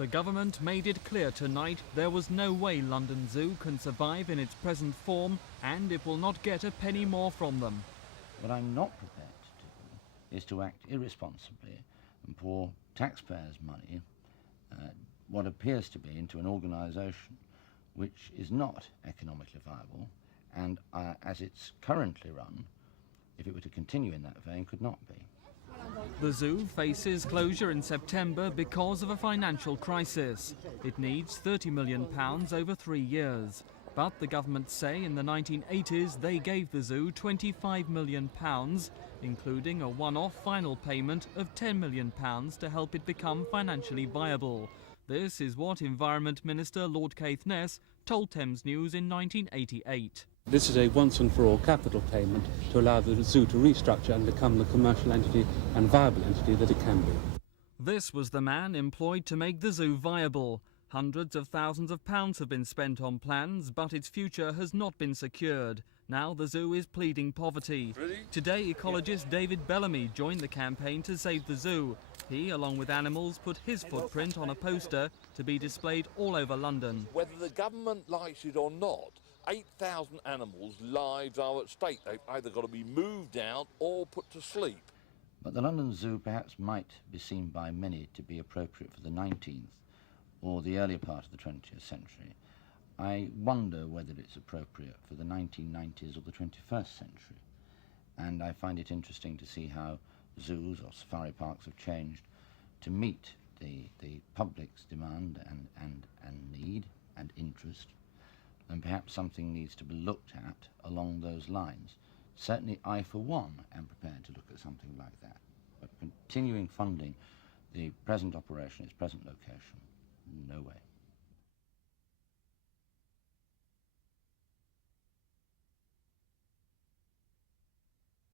The government made it clear tonight there was no way London Zoo can survive in its present form, and it will not get a penny more from them. What I'm not prepared to do is to act irresponsibly and pour taxpayers' money, what appears to be, into an organisation which is not economically viable, and as it's currently run, if it were to continue in that vein, could not be. The zoo faces closure in September because of a financial crisis. It needs £30 million over 3 years. But the government say in the 1980s they gave the zoo £25 million, including a one-off final payment of £10 million to help it become financially viable. This is what Environment Minister Lord Caithness told Thames News in 1988. This is a once-and-for-all capital payment to allow the zoo to restructure and become the commercial entity and viable entity that it can be. This was the man employed to make the zoo viable. Hundreds of thousands of pounds have been spent on plans, but its future has not been secured. Now the zoo is pleading poverty. Today, ecologist David Bellamy joined the campaign to save the zoo. He, along with animals, put his footprint on a poster to be displayed all over London. Whether the government likes it or not, 8,000 animals' lives are at stake. They've either got to be moved out or put to sleep. But the London Zoo perhaps might be seen by many to be appropriate for the 19th or the earlier part of the 20th century. I wonder whether it's appropriate for the 1990s or the 21st century. And I find it interesting to see how zoos or safari parks have changed to meet the public's demand and need and interest. And perhaps something needs to be looked at along those lines. Certainly I, for one, am prepared to look at something like that. But continuing funding the present operation, its present location, no way.